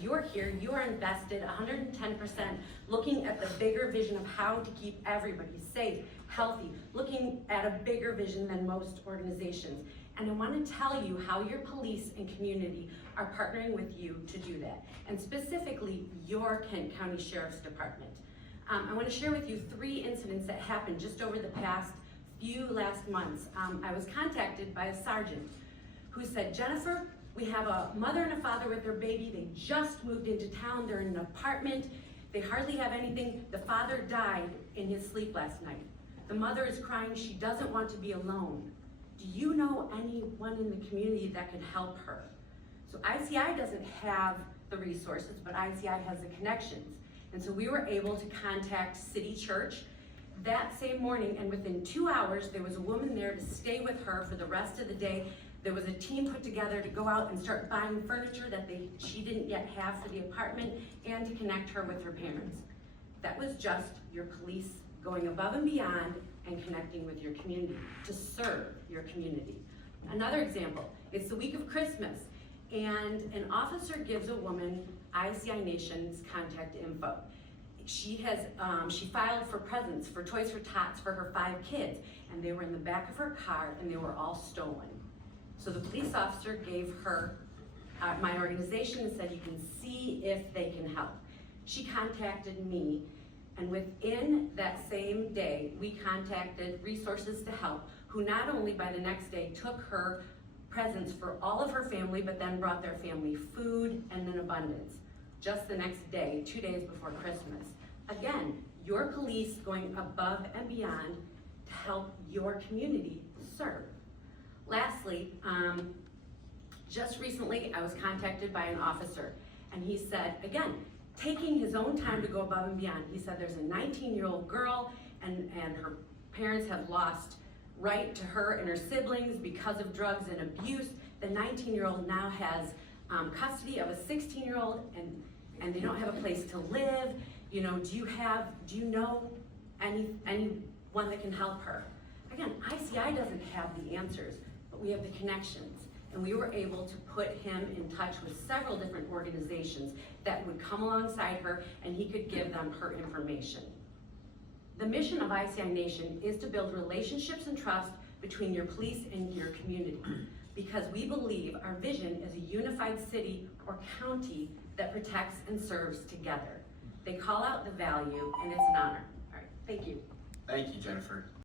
You're here, you are invested 110%, looking at the bigger vision of how to keep everybody safe, healthy, looking at a bigger vision than most organizations. And I want to tell you how your police and community are partnering with you to do that, and specifically your Kent County Sheriff's Department. I want to share with you 3 incidents that happened just over the past few last months. I was contacted by a sergeant who said, Jennifer, we have a mother and a father with their baby. They just moved into town. They're in an apartment. They hardly have anything. The father died in his sleep last night. The mother is crying. She doesn't want to be alone. Do you know anyone in the community that can help her? So iCI doesn't have the resources, but iCI has the connections. And so we were able to contact City Church that same morning, and within 2 hours, there was a woman there to stay with her for the rest of the day. There was a team put together to go out and start buying furniture that she didn't yet have for the apartment, and to connect her with her parents. That was just your police going above and beyond and connecting with your community to serve your community. Another example, it's the week of Christmas, and an officer gives a woman iCI Nation's contact info. She filed for presents for Toys for Tots for her 5 kids, and they were in the back of her car and they were all stolen. So the police officer gave her my organization and said, you can see if they can help. She contacted me, and within that same day, we contacted Resources to Help, who not only by the next day took her presents for all of her family, but then brought their family food and an abundance. Just the next day, 2 days before Christmas. Again, your police going above and beyond to help your community serve. Lastly, just recently I was contacted by an officer, and he said, again, taking his own time to go above and beyond, he said there's a 19-year-old girl and her parents have lost right to her and her siblings because of drugs and abuse. The 19-year-old now has custody of a 16-year-old, and they don't have a place to live. You know, do you know anyone that can help her? Again, iCI doesn't have the answers, but we have the connections, and we were able to put him in touch with several different organizations that would come alongside her, and he could give them her information. The mission of iCI Nation is to build relationships and trust between your police and your community, because we believe our vision is a unified city or county that protects and serves together. They call out the value, and it's an honor. All right, thank you. Thank you, Jennifer.